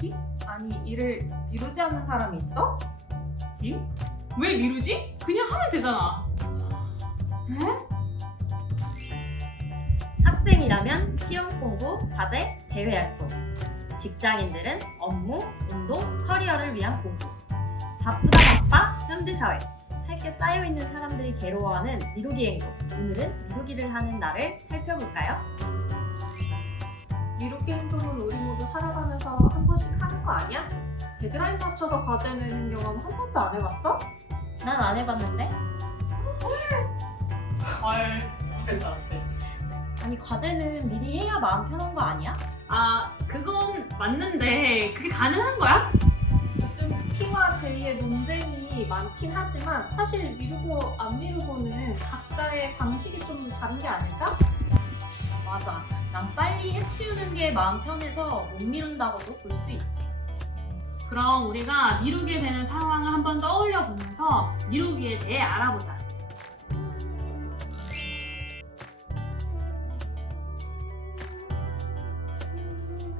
미루기? 아니, 일을 미루지 않는 사람이 있어? 일? 왜 미루지? 그냥 하면 되잖아. 에? 학생이라면 시험 공부, 과제, 대외 활동. 직장인들은 업무, 운동, 커리어를 위한 공부. 바쁘다 바빠 현대사회. 할 게 쌓여있는 사람들이 괴로워하는 미루기 행동. 오늘은 미루기를 하는 나를 살펴볼까요? 미루기 행동은 우리 모두 살아가면서 한 번씩 하는 거 아니야? 데드라인 맞춰서 과제 내는 경험 한 번도 안 해봤어? 난 안 해봤는데? 헐, 그랬다. 아니 과제는 미리 해야 마음 편한 거 아니야? 아, 그건 맞는데 그게 가능한 거야? 요즘 P와 J의 논쟁이 많긴 하지만 사실 미루고 안 미루고는 각자의 방식이 좀 다른 게 아닐까? 맞아. 난 빨리 해치우는 게 마음 편해서 못 미룬다고도 볼 수 있지. 그럼 우리가 미루게 되는 상황을 한번 떠올려 보면서 미루기에 대해 알아보자.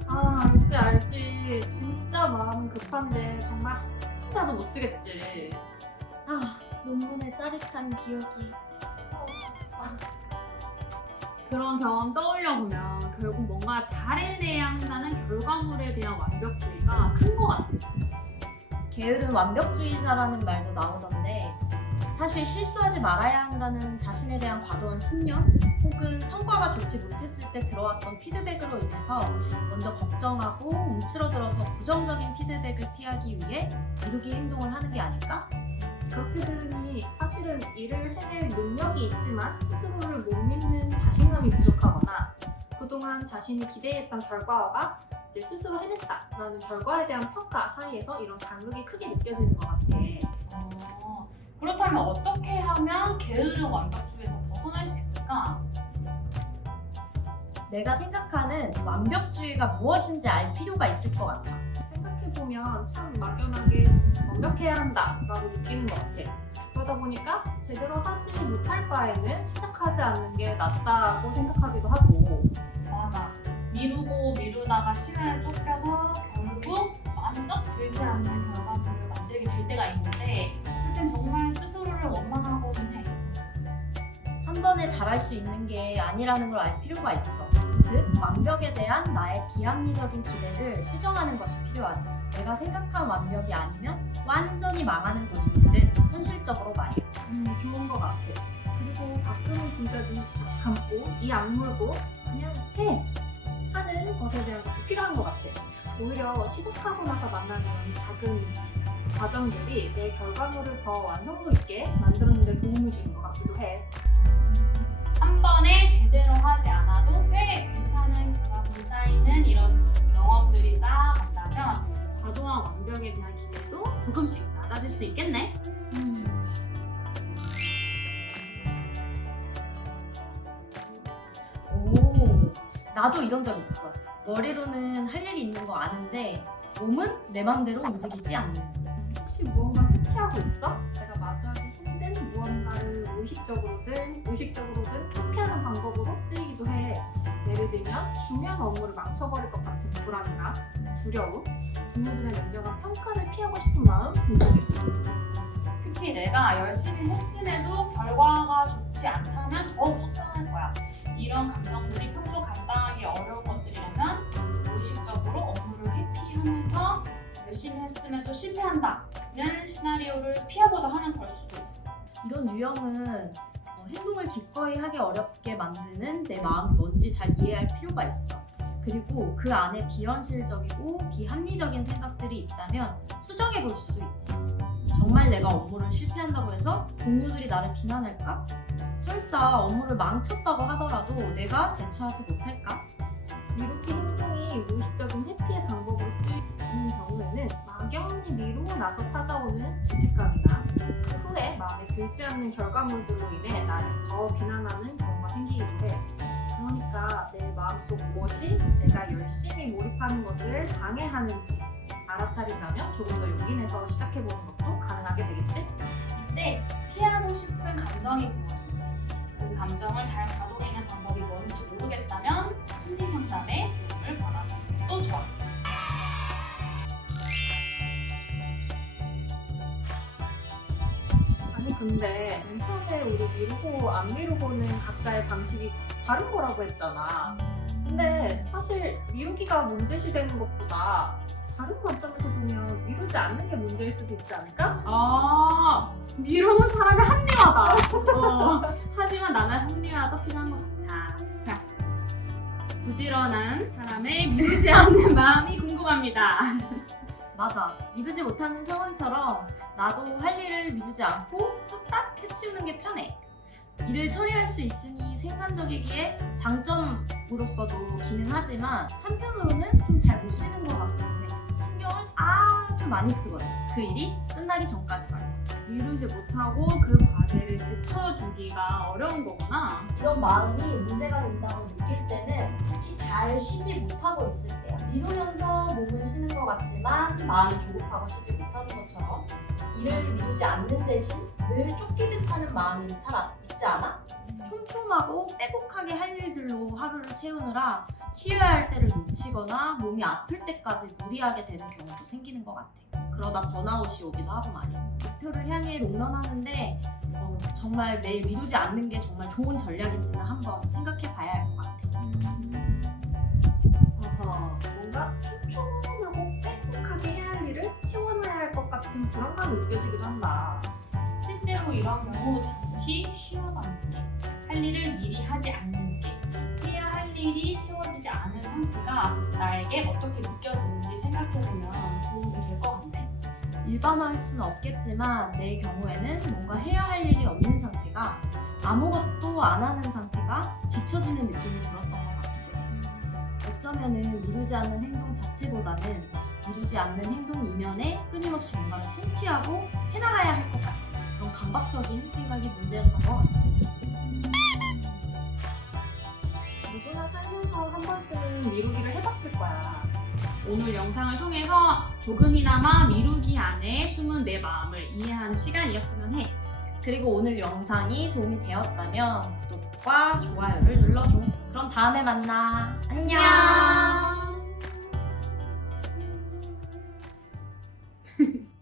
아, 알지. 진짜 마음은 급한데 정말 한 문자도 못 쓰겠지. 아, 논문의 짜릿한 기억이. 그런 경험 떠올려 보면 결국 뭔가 잘해내야 한다는 결과물에 대한 완벽주의가 큰 것 같아. 게으른 완벽주의자라는 말도 나오던데 사실 실수하지 말아야 한다는 자신에 대한 과도한 신념 혹은 성과가 좋지 못했을 때 들어왔던 피드백으로 인해서 먼저 걱정하고 움츠러들어서 부정적인 피드백을 피하기 위해 미루기 행동을 하는 게 아닐까? 그렇게 들으니 사실은 일을 해낼 능력이 있지만 스스로를 못 믿는 자신감이 부족하거나 그동안 자신이 기대했던 결과가 이제 스스로 해냈다라는 결과에 대한 평가 사이에서 이런 간극이 크게 느껴지는 것 같아. 그렇다면 어떻게 하면 게으른 완벽주의에서 벗어날 수 있을까? 내가 생각하는 완벽주의가 무엇인지 알 필요가 있을 것 같아. 생각해보면 참 막연하게 완벽해야 한다라고 느끼는 것 같아. 그러다 보니까 제대로 하지 못할 바에는 시작하지 않는 게 낫다고 생각하기도 하고. 맞아. 미루다가 시간을 좁혀서 결국 마음이 썩 들지 않는 결과물을 만들게 될 때가 있는데 그땐 정말 스스로를 원망하고는 해. 한 번에 잘할 수 있는 게 아니라는 걸 알 필요가 있어. 즉, 완벽에 대한 나의 비합리적인 기대를 수정하는 것이 필요하지. 내가 생각한 완벽이 아니면 완전히 망하는 것인지는 현실적으로 말이야. 좋은 것 같아. 그리고 가끔은 진짜 눈 감고 이 악물고 그냥 해! 하는 것에 대한 것도 필요한 것 같아. 오히려 시작하고 나서 만나는 작은 과정들이 내 결과물을 더 완성도 있게 만드는 데 도움을 주는 것 같기도 해. 한 번에 제대로 하지 않아도 꽤 괜찮은 결과물이 쌓이는 이런 경험들이 쌓아간다면 과도한 완벽에 대한 기대도 조금씩 낮아질 수 있겠네. 그치. 오, 나도 이런 적 있어. 머리로는 할 일이 있는 거 아는데 몸은 내 맘대로 움직이지 않는. 혹시 무언가 회피하고 있어? 내가 마주하기 힘든 무언가를 무의식적으로든 의식적으로든 회피하는 방법으로 쓰이기도 해. 예를 들면 중요한 업무를 망쳐버릴 것 같은 불안감, 두려움, 동료들의 냉정한 평가를 피하고 싶은 마음 등등일 수 있지. 특히 내가 열심히 했음에도 결과가 좋지 않다면 더욱 속상할 거야. 이런 감정들이 평소 감당하기 어려운 것들이라면 무의식적으로 업무를 회피하면서 열심히 했음에도 실패한다는 시나리오를 피하고자 하는 걸 수도 있어. 이런 유형은 행동을 기꺼이 하기 어렵게 만드는 내 마음이 뭔지 잘 이해할 필요가 있어. 그리고 그 안에 비현실적이고 비합리적인 생각들이 있다면 수정해 볼 수도 있지. 정말 내가 업무를 실패한다고 해서 동료들이 나를 비난할까? 설사 업무를 망쳤다고 하더라도 내가 대처하지 못할까? 미루기 행동이 무의식적인 회피의 방법으로 쓰이는 경우에는 막연히 미루고 나서 찾아오는 죄책감이나 그 후에 마음에 들지 않는 결과물들로 인해 나를 더 비난하는 경우가 생기기도 해. 그러니까 내 마음속 무엇이 내가 열심히 몰입하는 것을 방해하는지 알아차린다면 조금 더 용기 내서 시작해보는 것도 가능하게 되겠지? 이때 피하고 싶은 감정이 무엇인지 그 감정을 잘 다독이는 방법이 뭔지 모르겠다면 심리상담에 도움을 받아보는 것도 좋아. 근데 맨 처음에 우리 미루고 안 미루고는 각자의 방식이 다른 거라고 했잖아. 근데 사실 미루기가 문제시되는 것보다 다른 관점에서 보면 미루지 않는 게 문제일 수도 있지 않을까? 아, 미루는 사람이 합리화다. 하지만 나는 합리화도 필요한 것 같아. 자, 부지런한 사람의 미루지 않는 마음이 궁금합니다. 맞아. 미루지 못하는 성원처럼 나도 할 일을 미루지 않고 뚝딱 해치우는 게 편해. 일을 처리할 수 있으니 생산적이기에 장점으로서도 기능하지만 한편으로는 좀 잘 못 쉬는 것 같기도 해. 신경을 아주 많이 쓰거든. 그 일이 끝나기 전까지 말이야. 미루지 못하고 그 과제를 제쳐두기가 어려운 거구나. 이런 마음이 문제가 된다고 느낄 때는 특히 잘 쉬지 못하고 있을 때야. 미루면서 몸은 쉬는 것 같지만 마음이 조급하고 쉬지 못하는 것처럼 일을 미루지 않는 대신 늘 쫓기듯 사는 마음인 사람 있지 않아? 촘촘하고 빼곡하게 할 일들로 하루를 채우느라 쉬어야 할 때를 놓치거나 몸이 아플 때까지 무리하게 되는 경우도 생기는 것 같아. 그러다 번아웃이 오기도 하고 말이야. 목표를 향해 롱런하는데 정말 매일 미루지 않는 게 정말 좋은 전략인지는 한번 생각해 봐야 할 것 같아. 뭔가 촘촘하고 빼곡하게 해야 할 일을 채워놔야 할 것 같은 불안감이 느껴지기도 한다. 실제로 이런 경우 잠시 쉬어가는 게, 할 일을 미리 하지 않는 게, 해야 할 일이 채워지지 않은 상태가 나에게 어떻게 느껴지는지 생각해보면 도움이 될 것 같네. 일반화할 수는 없겠지만 내 경우에는 뭔가 해야 할 일이 없는 상태가 아무것도 안 하는 상태가 뒤처지는 느낌이 들었던 것 같기도 해. 어쩌면은 미루지 않는 행동 자체보다는 미루지 않는 행동 이면에 끊임없이 뭔가를 성취하고 해나가야 할 것 같은 그런 강박적인 생각이 문제였던 것 같아. 누구나 살면서 한 번쯤은 미루기를 해봤을 거야. 오늘 영상을 통해서 조금이나마 미루기 안에 숨은 내 마음을 이해하는 시간이었으면 해. 그리고 오늘 영상이 도움이 되었다면 구독과 좋아요를 눌러줘. 그럼 다음에 만나. 안녕.